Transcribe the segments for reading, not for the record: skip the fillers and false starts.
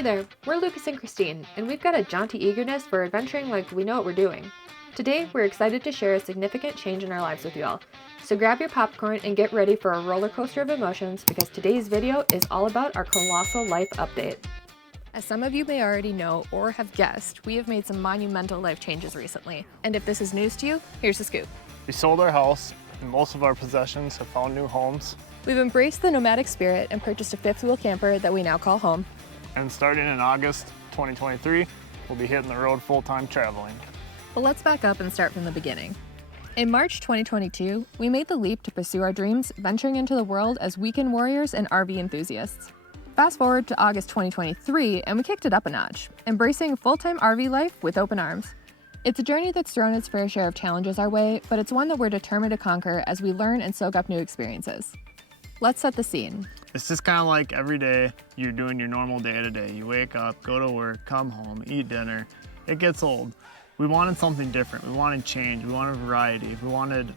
Hey there, we're Lucas and Christine, and we've got a jaunty eagerness for adventuring like we know what we're doing. Today, we're excited to share a significant change in our lives with you all. So grab your popcorn and get ready for a roller coaster of emotions because today's video is all about our colossal life update. As some of you may already know or have guessed, we have made some monumental life changes recently. And if this is news to you, here's the scoop. We sold our house, and most of our possessions have found new homes. We've embraced the nomadic spirit and purchased a fifth-wheel camper that we now call home. And starting in August 2023, we'll be hitting the road full-time traveling. But let's back up and start from the beginning. In March 2022, we made the leap to pursue our dreams, venturing into the world as weekend warriors and RV enthusiasts. Fast forward to August 2023, and we kicked it up a notch, embracing full-time RV life with open arms. It's a journey that's thrown its fair share of challenges our way, but it's one that we're determined to conquer as we learn and soak up new experiences. Let's set the scene. It's just kind of like every day you're doing your normal day-to-day. You wake up, go to work, come home, eat dinner. It gets old. We wanted something different. We wanted change. We wanted variety. We wanted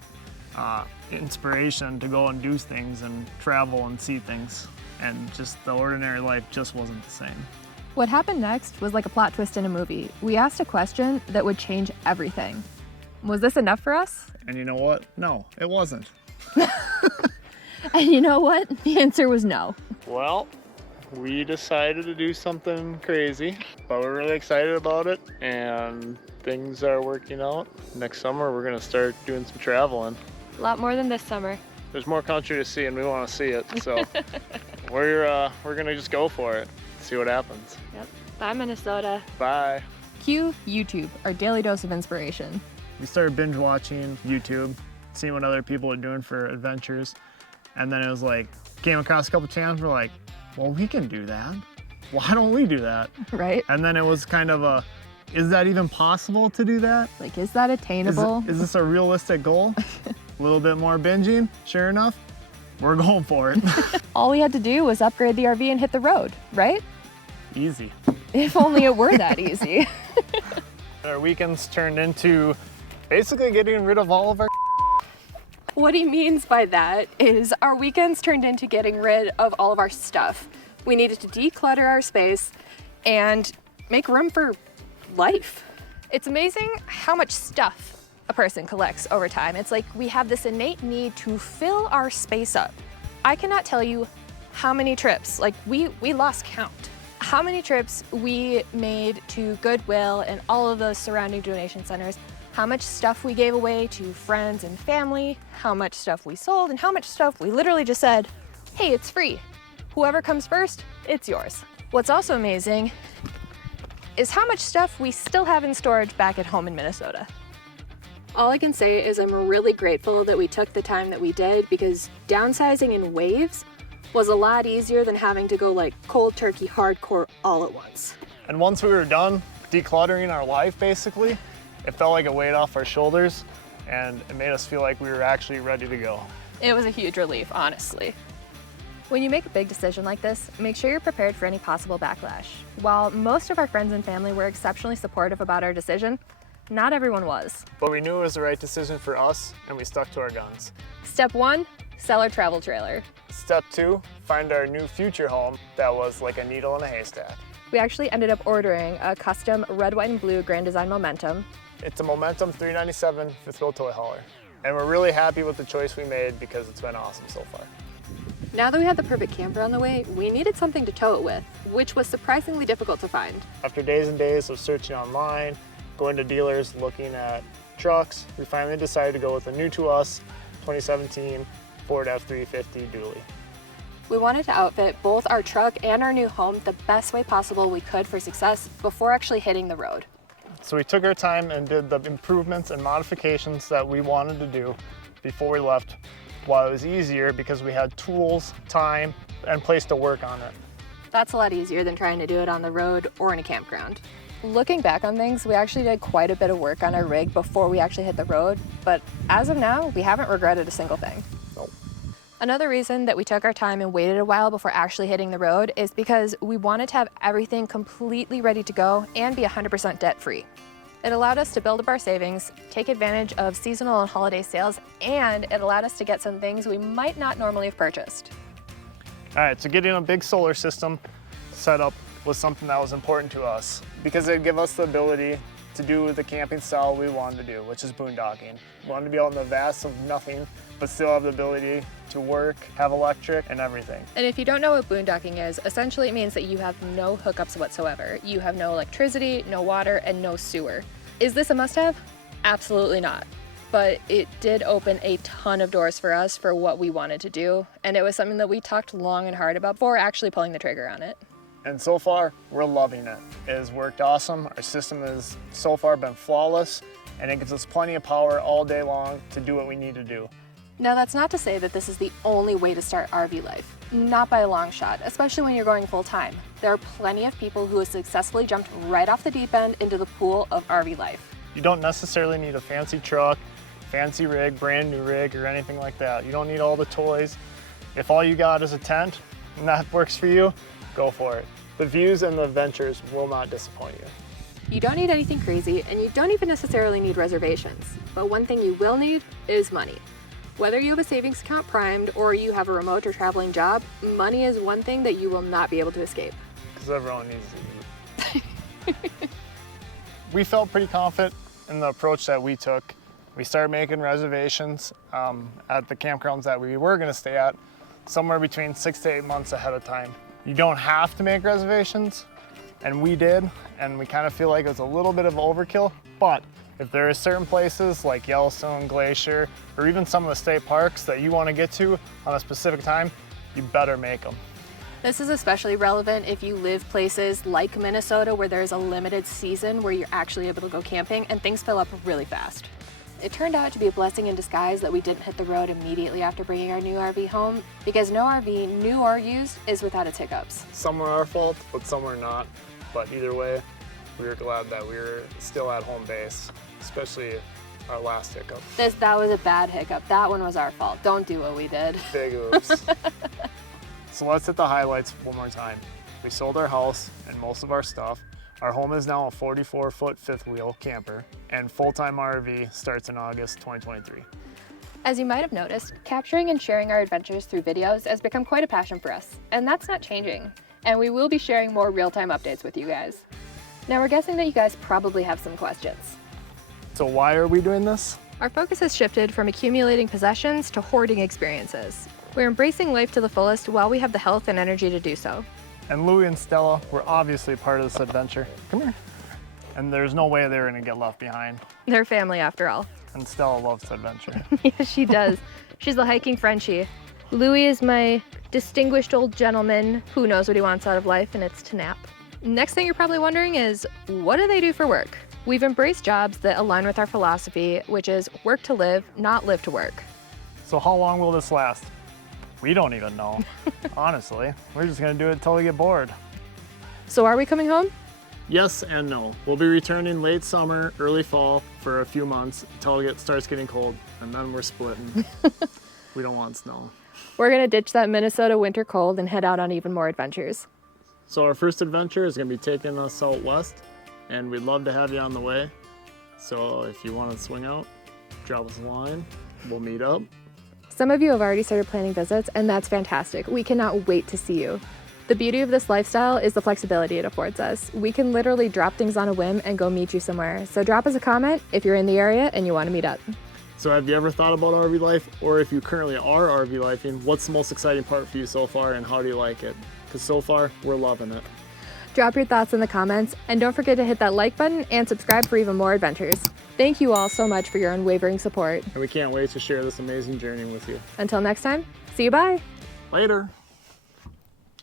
inspiration to go and do things and travel and see things. And just the ordinary life just wasn't the same. What happened next was like a plot twist in a movie. We asked a question that would change everything. Was this enough for us? And you know what? No, it wasn't. And you know what? The answer was no. Well, we decided to do something crazy, but we're really excited about it, and things are working out. Next summer, we're gonna start doing some traveling. A lot more than this summer. There's more country to see, and we want to see it, so we're gonna just go for it, see what happens. Yep. Bye, Minnesota. Bye. Cue YouTube, our daily dose of inspiration. We started binge watching YouTube, seeing what other people are doing for adventures. And then it was like, came across a couple channels, we're like, well, we can do that. Why don't we do that? Right? And then it was kind of a, is that even possible to do that? Like, is that attainable? Is this a realistic goal? A little bit more binging, sure enough, we're going for it. All we had to do was upgrade the RV and hit the road, right? Easy. If only it were that easy. Our weekends turned into basically getting rid of all of our What he means by that is our weekends turned into getting rid of all of our stuff. We needed to declutter our space and make room for life. It's amazing how much stuff a person collects over time. It's like we have this innate need to fill our space up. I cannot tell you how many trips, like we lost count, how many trips we made to Goodwill and all of those surrounding donation centers, how much stuff we gave away to friends and family, how much stuff we sold, and how much stuff we literally just said, hey, it's free. Whoever comes first, it's yours. What's also amazing is how much stuff we still have in storage back at home in Minnesota. All I can say is I'm really grateful that we took the time that we did because downsizing in waves was a lot easier than having to go like cold turkey hardcore all at once. And once we were done decluttering our life, basically, it felt like a weight off our shoulders, and it made us feel like we were actually ready to go. It was a huge relief, honestly. When you make a big decision like this, make sure you're prepared for any possible backlash. While most of our friends and family were exceptionally supportive about our decision, not everyone was. But we knew it was the right decision for us, and we stuck to our guns. Step 1, sell our travel trailer. Step 2, find our new future home that was like a needle in a haystack. We actually ended up ordering a custom red, white, and blue Grand Design Momentum. It's a Momentum 397 fifth wheel toy hauler. And we're really happy with the choice we made because it's been awesome so far. Now that we had the perfect camper on the way, we needed something to tow it with, which was surprisingly difficult to find. After days and days of searching online, going to dealers, looking at trucks, we finally decided to go with a new to us 2017 Ford F-350 dually. We wanted to outfit both our truck and our new home the best way possible we could for success before actually hitting the road. So we took our time and did the improvements and modifications that we wanted to do before we left, while it was easier because we had tools, time, and place to work on it. That's a lot easier than trying to do it on the road or in a campground. Looking back on things, we actually did quite a bit of work on our rig before we actually hit the road, but as of now, we haven't regretted a single thing. Nope. Another reason that we took our time and waited a while before actually hitting the road is because we wanted to have everything completely ready to go and be 100% debt-free. It allowed us to build up our savings, take advantage of seasonal and holiday sales, and it allowed us to get some things we might not normally have purchased. All right, so getting a big solar system set up was something that was important to us because it'd give us the ability to do the camping style we wanted to do, which is boondocking. We wanted to be out in the vast of nothing, but still have the ability to work, have electric, and everything. And if you don't know what boondocking is, essentially it means that you have no hookups whatsoever. You have no electricity, no water, and no sewer. Is this a must-have? Absolutely not. But it did open a ton of doors for us for what we wanted to do, and it was something that we talked long and hard about before actually pulling the trigger on it. And so far, we're loving it. It has worked awesome. Our system has so far been flawless, and it gives us plenty of power all day long to do what we need to do. Now, that's not to say that this is the only way to start RV life. Not by a long shot, especially when you're going full time. There are plenty of people who have successfully jumped right off the deep end into the pool of RV life. You don't necessarily need a fancy truck, fancy rig, brand new rig, or anything like that. You don't need all the toys. If all you got is a tent and that works for you, go for it. The views and the adventures will not disappoint you. You don't need anything crazy, and you don't even necessarily need reservations. But one thing you will need is money. Whether you have a savings account primed or you have a remote or traveling job, money is one thing that you will not be able to escape. Because everyone needs to eat. We felt pretty confident in the approach that we took. We started making reservations at the campgrounds that we were going to stay at somewhere between 6 to 8 months ahead of time. You don't have to make reservations, and we did, and we kind of feel like it was a little bit of overkill, but if there are certain places like Yellowstone, Glacier, or even some of the state parks that you want to get to on a specific time, you better make them. This is especially relevant if you live places like Minnesota where there's a limited season where you're actually able to go camping and things fill up really fast. It turned out to be a blessing in disguise that we didn't hit the road immediately after bringing our new RV home, because no RV, new or used, is without its hiccups. Some are our fault, but some are not. But either way, we were glad that we were still at home base, especially our last hiccup. That was a bad hiccup. That one was our fault. Don't do what we did. Big oops. So let's hit the highlights one more time. We sold our house and most of our stuff. Our home is now a 44-foot fifth wheel camper, and full-time RV starts in August 2023. As you might have noticed, capturing and sharing our adventures through videos has become quite a passion for us, and that's not changing. And we will be sharing more real-time updates with you guys. Now, we're guessing that you guys probably have some questions. So why are we doing this? Our focus has shifted from accumulating possessions to hoarding experiences. We're embracing life to the fullest while we have the health and energy to do so. And Louie and Stella were obviously part of this adventure. Come here. And there's no way they're gonna get left behind. They're family after all. And Stella loves adventure. Yes, she does. She's the hiking Frenchie. Louie is my distinguished old gentleman who knows what he wants out of life, and it's to nap. Next thing you're probably wondering is, what do they do for work? We've embraced jobs that align with our philosophy, which is work to live, not live to work. So how long will this last? We don't even know. Honestly, we're just gonna do it until we get bored. So are we coming home? Yes and no. We'll be returning late summer, early fall for a few months until it starts getting cold, and then we're splitting. We don't want snow. We're gonna ditch that Minnesota winter cold and head out on even more adventures. So our first adventure is gonna be taking us out west, and we'd love to have you on the way. So if you want to swing out, drop us a line, we'll meet up. Some of you have already started planning visits, and that's fantastic. We cannot wait to see you. The beauty of this lifestyle is the flexibility it affords us. We can literally drop things on a whim and go meet you somewhere. So drop us a comment if you're in the area and you want to meet up. So have you ever thought about RV life, or if you currently are RV lifing, what's the most exciting part for you so far and how do you like it? Because so far, we're loving it. Drop your thoughts in the comments, and don't forget to hit that like button and subscribe for even more adventures. Thank you all so much for your unwavering support. And we can't wait to share this amazing journey with you. Until next time, see you, bye. Later.